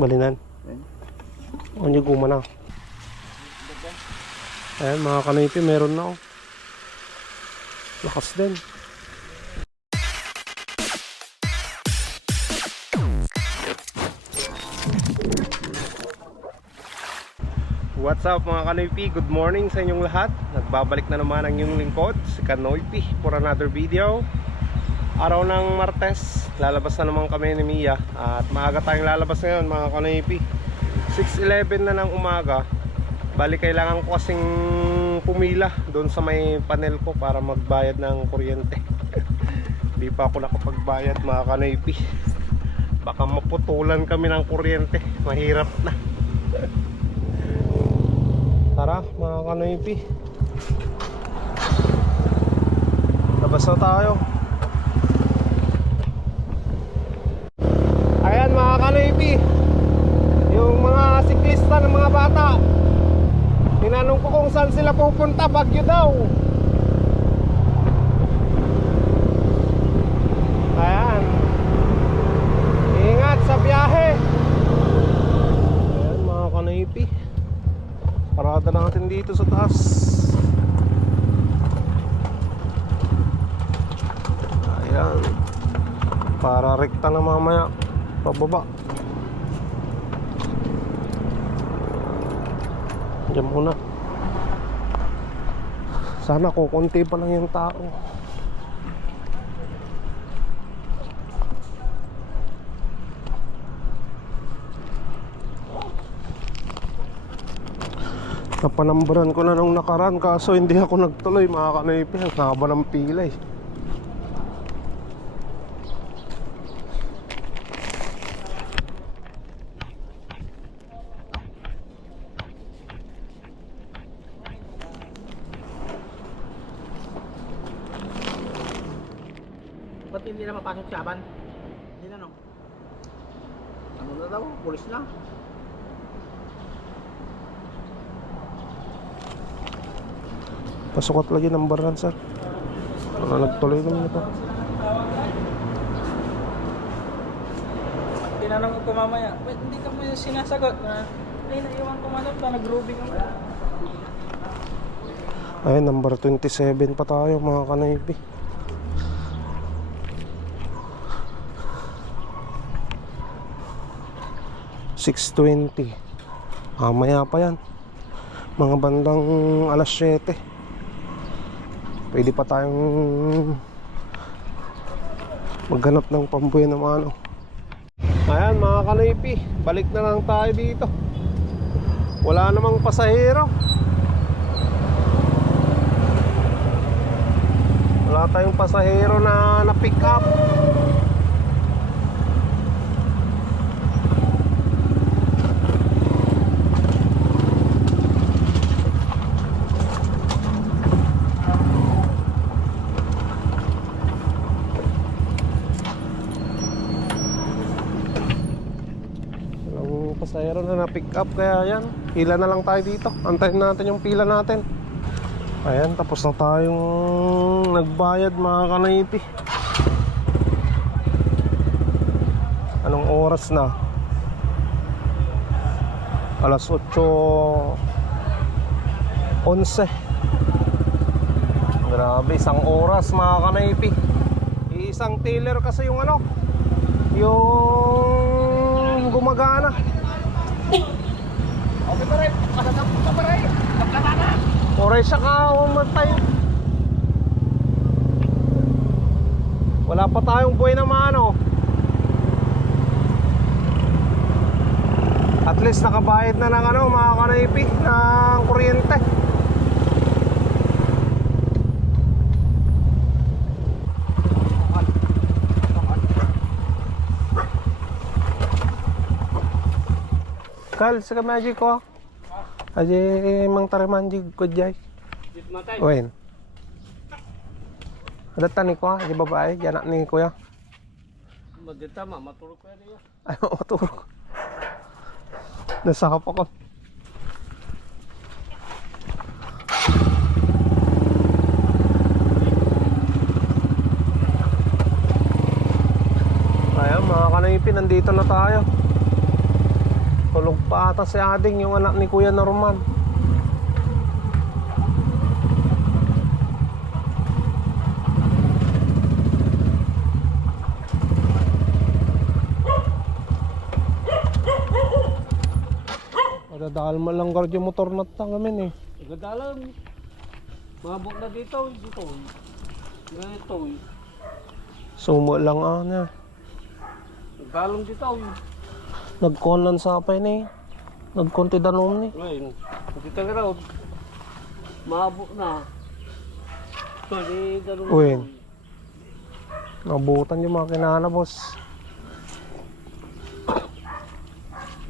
Balinan. Ano yung guma na? Ayan mga kanipi, meron na oh. Lakas din. What's up mga kanoypi? Good morning sa inyong lahat Nagbabalik na naman ang inyong lingkod Si Kanoypi for another video Araw ng Martes Lalabas na naman kami ni Mia. At maaga tayong lalabas ngayon mga kanoypi 6.11 na ng umaga. Bali kailangan ko kasing pumila Doon sa may panel ko para magbayad ng kuryente. Di pa ako nakapagbayad mga kanoypi Baka maputulan kami ng kuryente. Mahirap na. Tara mga kanoypi Labas na tayo Ayan kanoypi Yung mga siklista ng mga bata Tinanong ko kung saan sila pupunta Bagyo daw Ayan Ingat sa biyahe Ayan mga kanoypi Parada natin dito sa taas. Ayan. Para rekta na mamaya. Pababa. Diyan muna. Sana kukunti pa lang yung tao. Napanambaran ko na nung nakaraan kaso hindi ako nagtuloy mga kanaypi. Ang haba ng pila eh. Ba't hindi na mapasok si Aban? Hindi na no. Ano na daw? Pulis na. Pasukot lagi ng baran sir. Ano nagtuloy naman ito. Tinanong ko mamaya, ba't hindi ka mo sinasagot na ay naiwan ko manok na nag-grooving ako. Ayun, number 27 pa tayo mga kanaypi. Six twenty. Mamaya pa yan. Mga bandang alas 7. Pwede pa tayong maghanap ng pambuhay ng ano. Ayan mga kanaypi, balik na lang tayo dito. Wala namang pasahero. Wala tayong pasahero na na-pick up. Walang na-pick up kaya yan. Pila na lang tayo dito. Antayin natin yung pila natin. Ayan, tapos na tayong nagbayad mga kanaypi. Anong oras na? Alas 8.11 Grabe, isang oras mga kanaypi. Isang tailor kasi yung ano, yung gumagana. Okay pa rin. Kasasap ka pa rin. Magkatana. Oray siya ka, umatay. Wala pa tayong buhay na maano. At least nakabayad na ng ano, mga kanaypi, ng kuryente. Kal, sa magic ko. Aje mang taramanjig ko jay. Wen. Ada tani ko, di babae, janak ni kuya. Magdita ma, matulog ko yan. Ay, maturo. Nasakap ako. Ayan mga kanaypi, nandito na tayo. Tulog pa ata si Ading, yung anak ni Kuya Norman. Madadahal mo lang guard yung motor na tangamin eh. Gadalang. Mabok na dito, dito. Ganito. Sumo lang ah na. Galong dito. Nagkonan sa apay ni. Nagkonti danom ni. Ngayon, dito ka raw. Mabok na. So, di ganun. Uy. Nabutan yung mga kinana boss.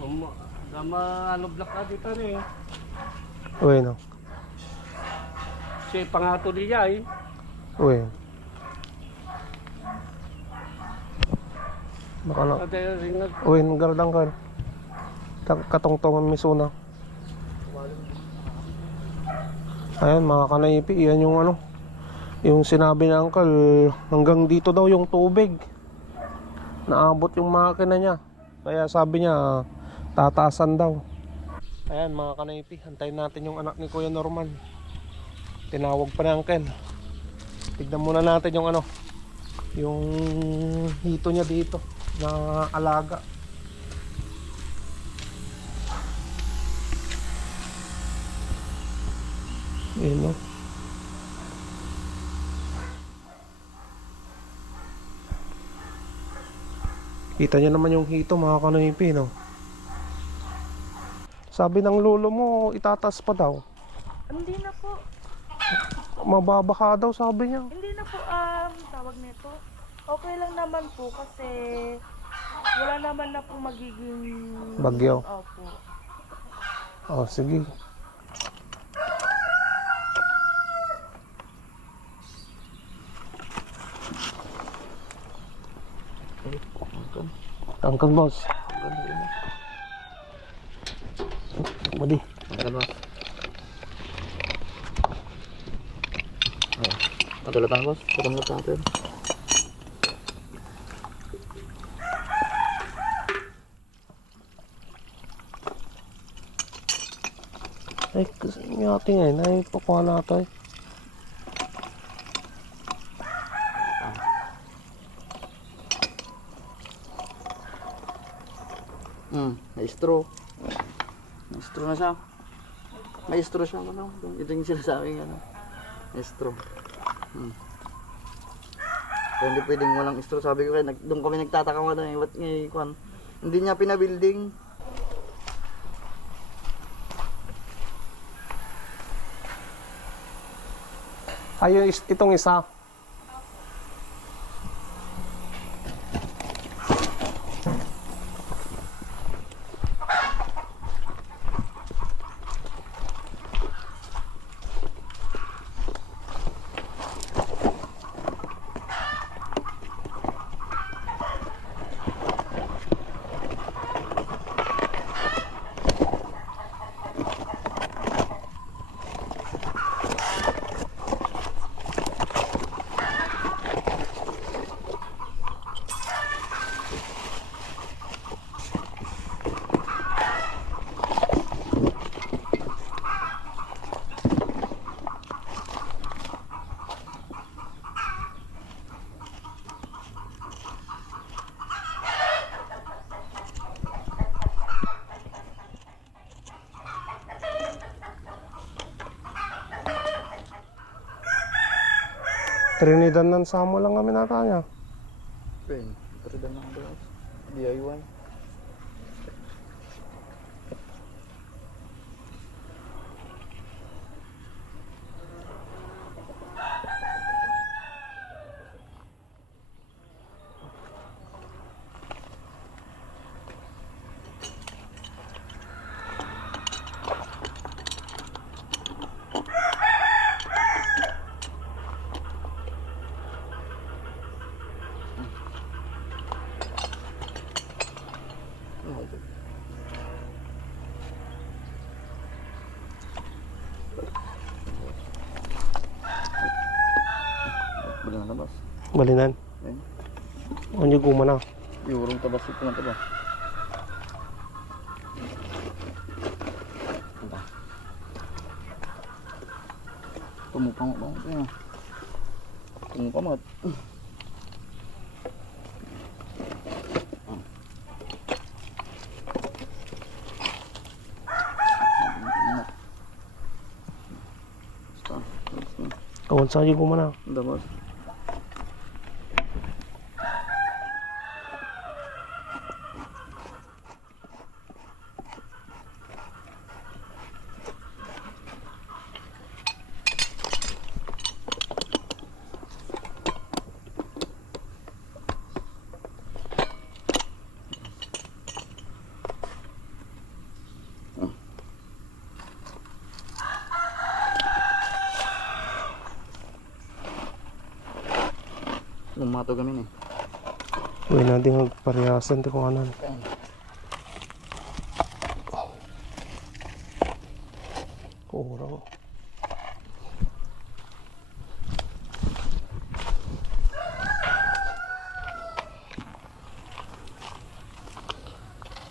Um, Dama ano block na dito ni. Uy no. Si pangato niya eh. Uy. Na. Nag Uy, nagardang ka. Katongtongan misuna. Ayan mga kanaypi, yan yung ano. Yung sinabi ni uncle, hanggang dito daw yung tubig. Naabot yung makina niya. Kaya sabi niya, tataasan daw. Ayan mga kanaypi, antayin natin yung anak ni Kuya Norman. Tinawag pa ni uncle. Tignan muna natin yung ano, yung hito niya dito na alaga. Yun no. Kita niyo naman yung hito mga kanoypi no. Sabi ng lolo mo itatas pa daw. Hindi na po. Mababa daw sabi niya. Hindi na po um. Okay lang naman po kasi wala naman na po magiging Bagyo. Opo. Oh, sige. Tangkang boss. Madi. Ano? Oh. Matulatan boss. Patulatan natin. Ay, kasi yung ating eh, naipakuha na ito eh. Hmm, may straw. May straw na siya. May straw siya, ano? Ito yung sinasabi, ano? May straw. Hmm. Kaya hindi pwedeng walang straw. Sabi ko kaya, nag, doon kami nagtataka mo doon, eh, ba't ngay, kwan? Hindi niya pinabuilding. Is- itong isa. Trinidad ng Samo lang kami nata niya. Pen, pero doon lang doon. DIY. Balinan. Eh? Onyo guma na. Yurong tabas ito na tabas. Tumupang mo ba? Tumupang mo. Kawan saja gue mana? Dapat. Lumato kami ni. Uy, natin magparihasan to kung ano. Kurang.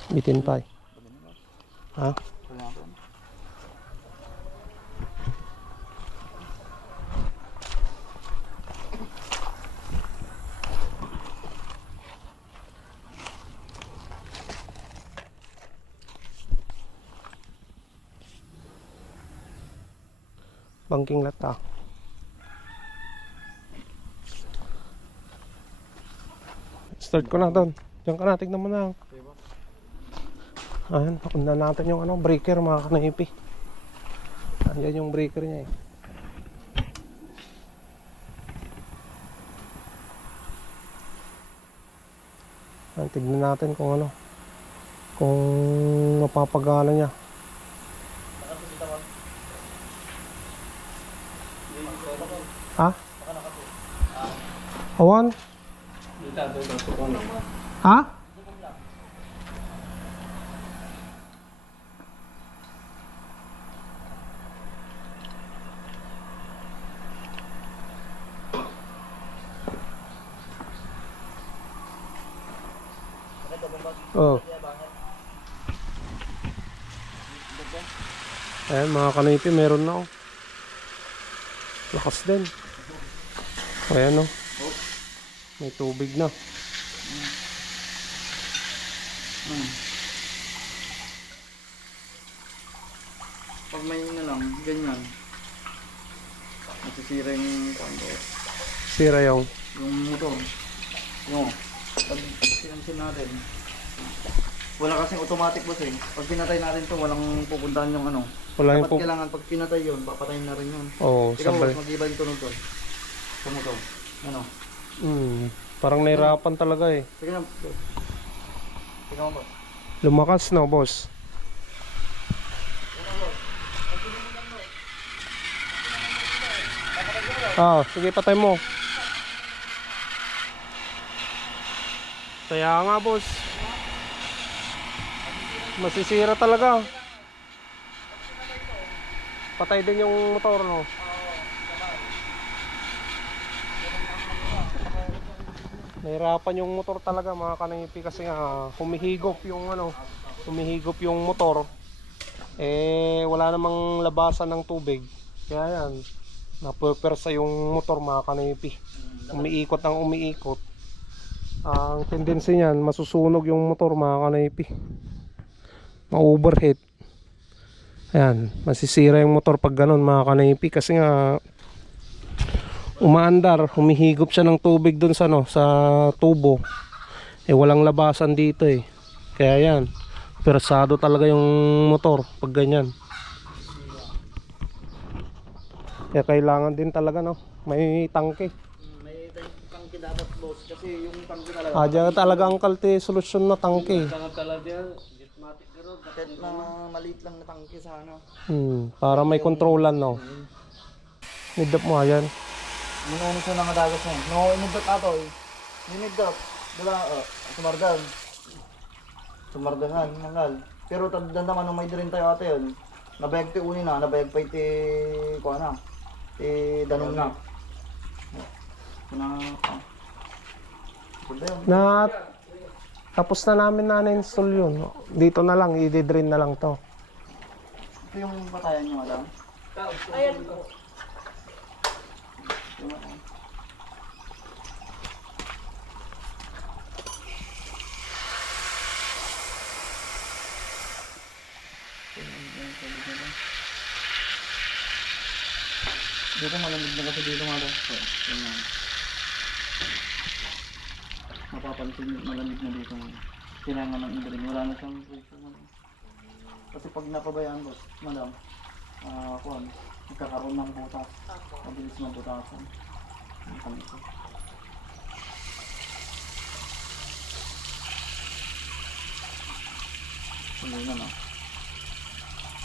Bitin pa eh. Ha? Bangking lata. Start ko na doon. Diyan ka na, tignan mo na. Ayan, pakunda natin yung ano, breaker mga kanaipi. Ayan yung breaker niya eh. Ayan, tignan natin kung ano. Kung mapapagana niya. Ha? Awan? Ha? Oh. Ayan mga kanipi, meron na oh. Lakas din. Ayan oh. May tubig na. Pag may na lang, ganyan. Nasisira yung kwento. Sira yung Yung motor. Yung, pag sinansin natin, wala kasing automatic boss eh. Pag pinatay natin to walang pupuntahan yung ano. wala yung Dapat po. kailangan pag pinatay yun, papatayin na rin yun. Oo, oh, Ikaw, sabay. mag-iba yung tunog doon. Motor. Ano? Hmm, parang nahirapan talaga eh. Sige na. boss. Ikaw ba? Lumakas na, boss. Ah, sige patay mo. Kaya nga, boss. Masisira talaga. Patay din yung motor, no? Nahirapan yung motor talaga mga kanipi kasi nga humihigop yung ano, humihigop yung motor. Eh wala namang labasan ng tubig. Kaya yan, napupersa yung motor mga kanipi. Umiikot ang umiikot. Ang tendency niyan, masusunog yung motor mga kanipi. Ma-overheat. Ayan, masisira yung motor pag ganun mga kanipi kasi nga umaandar, humihigop siya ng tubig dun sa ano, sa tubo. Eh walang labasan dito eh. Kaya yan, persado talaga yung motor pag ganyan. Kaya kailangan din talaga no, may tangke. May tangke dapat boss kasi yung tangke talaga. Ah, diyan talaga ang kalte solusyon na tangke. Gitmatic. Kahit na maliit lang na tangke sana. Hmm, para may kontrolan no. Nidap mo ayan. Minuno siya ng adagas na yun. No, inidot ato eh. Inidot. Dala, uh, sumardan. Sumardangan, nangal. Pero tagdan naman nung may dirin tayo ate yun. Nabayag ti uni na, nabayag pa iti, kuha na. Ti danong na. Na, ah. Yun. Na tapos na namin na na-install yun. Dito na lang, i-drain na lang to. Ito yung patayan nyo, madam. Ayan po. Dito malamig na kasi dito mga so, yun. Mapapansin malamig na dito mga. Kailangan ng inbrin, wala na siyang pressure. Kasi pag napabayaan boss, madam, ah, kuhan, nagkakaroon ng butas. Mabilis mabutasan. Ang kami ko. Ano na na.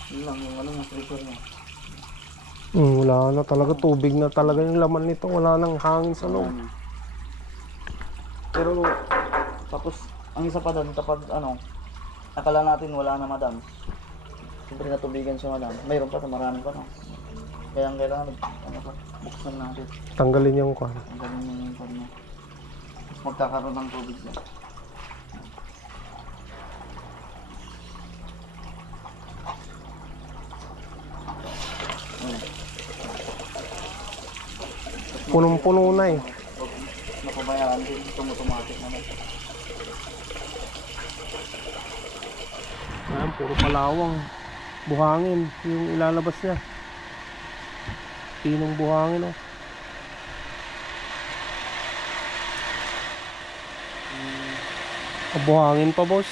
Yun lang, yung ano, yung pressure niya. Hmm, wala na talaga. Tubig na talaga yung laman nito. Wala nang hangin sa loob. Ano. Pero, tapos, ang isa pa doon, kapag ano, akala natin wala na madam. Siyempre natubigan siya madam. Mayroon pa, marami pa no. Kaya ang kailangan, ano pa, buksan natin. Tanggalin yung kwan. Ang ganun yung kanya. Tapos magkakaroon ng tubig. Ayun. Punong-puno na eh. Pag napabayaan din, tumutumatik naman. Ayan, puro palawang. Buhangin. Yung ilalabas niya. Pinong buhangin oh. Ah, buhangin pa boss.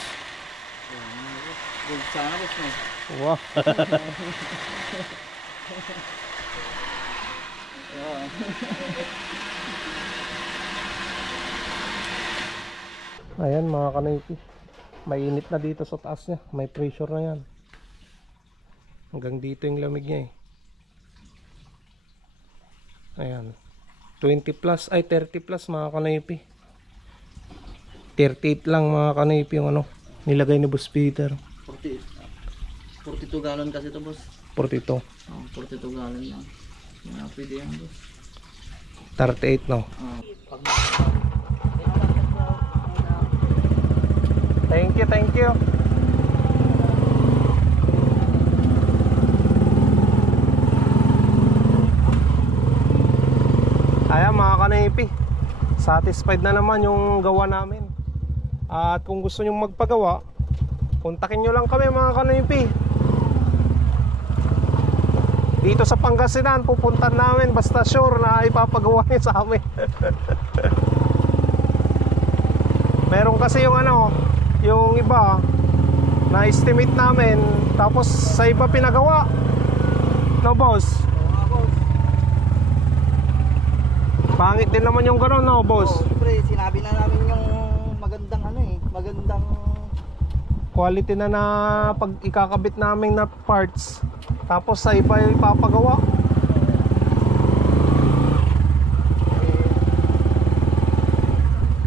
Gold sana boss? Wow. Ayan mga kanaypi. Mainit na dito sa taas niya. May pressure na yan. Hanggang dito yung lamig niya eh. Ayan. 20 plus, ay 30 plus mga kanaypi. 38 lang mga kanaypi yung ano. Nilagay ni Boss Peter. 40, 42 gallon kasi to boss. 42. Oh, 42 gallon lang. Yeah, pwede yan boss. 38 no. Pag Thank you, thank you. Ayan mga kanaypi Satisfied na naman yung gawa namin. At kung gusto nyo magpagawa Kontakin nyo lang kami mga kanaypi Dito sa Pangasinan Pupuntan namin basta sure na ipapagawa nyo sa amin. Meron kasi yung ano Yung iba Na estimate namin Tapos sa iba pinagawa. No boss? Pangit din naman yung gano'n, no, boss? Oh, siyempre, sinabi na namin yung magandang ano eh, magandang Quality na na pag ikakabit namin na parts. Tapos sa iba ipapagawa.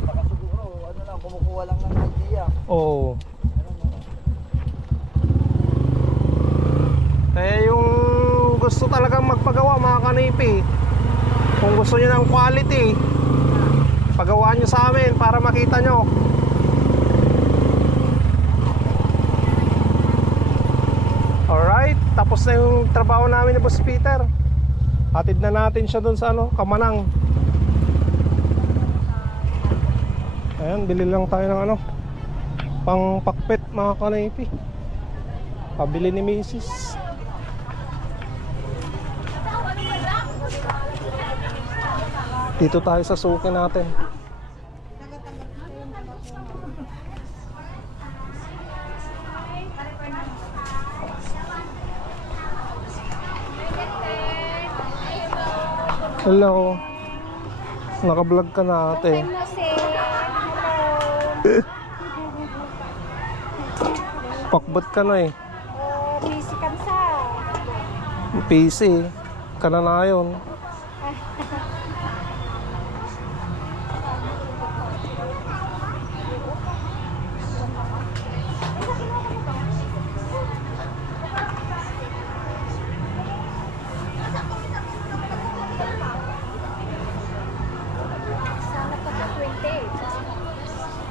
baka siguro ano lang, kumukuha lang ng idea. Oo. Kaya yung gusto talagang magpagawa, mga kanipi, kung gusto nyo ng quality, pagawa nyo sa amin para makita nyo. Alright, tapos na yung trabaho namin ni Boss Peter. Hatid na natin siya doon sa ano, Kamanang. Ayan, bili lang tayo ng ano, pang pakpet mga kanaypi. Pabili ni Mrs. Dito tayo sa suki natin. Hello. Naka-vlog ka na ate. Pakbot ka na eh. busy ka sa. PC. Ka na na yun.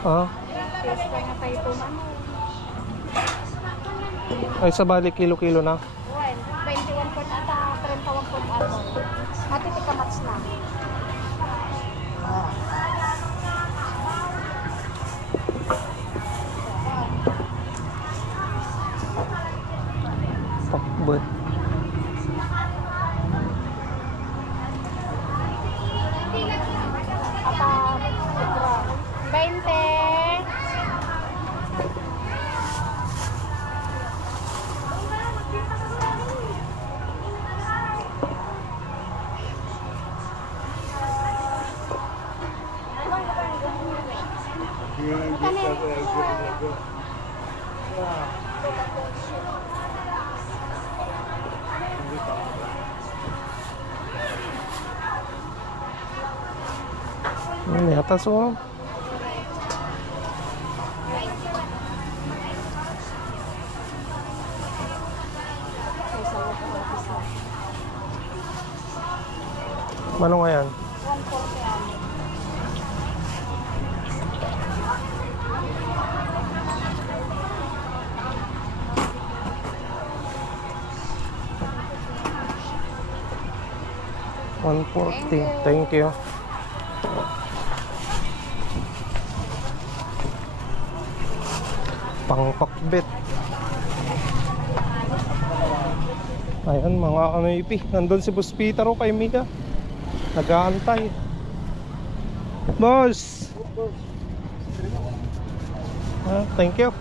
Tayo po ano. ay sa bali kilo-kilo na. Neta sua. Manong ayan? 140. Thank you. Pangpakbet. Ayan mga ano ipi. Nandun si Boss Peter o kay Mika. Nag-aantay. Boss! Ah, thank you.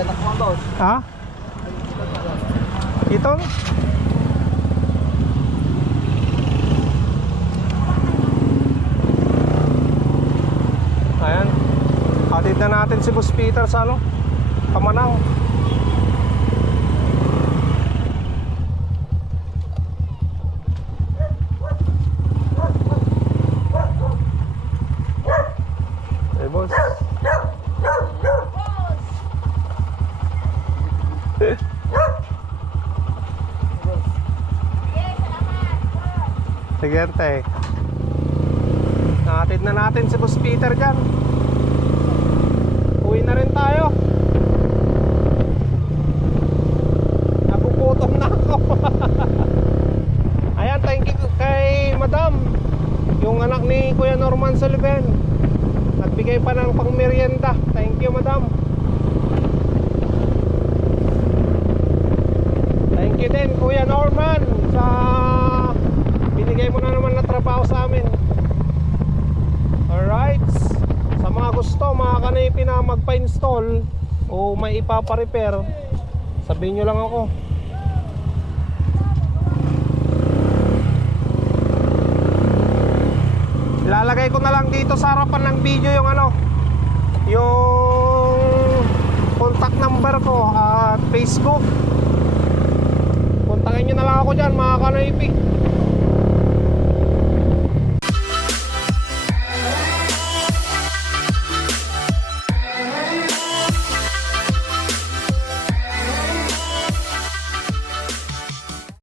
Naglalak mo. Ha? Ito? Atid na natin si Boss Peter sa ano? Kamanang. Eh, boss. Sige, ante. Nakatid na natin si Boss Peter dyan. Uwi na rin tayo. Nagugutom na ako. Ayan, thank you kay Madam. Yung anak ni Kuya Norman Sullivan. Nagbigay pa ng pangmerienda. Thank you, Madam. Thank you din, Kuya Norman, sa binigay mo na naman na trabaho sa amin. Alright. Sa mga gusto, mga kanipi na magpa-install o may ipapa-repair, sabihin nyo lang ako. Ilalagay ko na lang dito sa harapan ng video yung ano, yung contact number ko at Facebook. Kontakin nyo na lang ako dyan mga kanoipi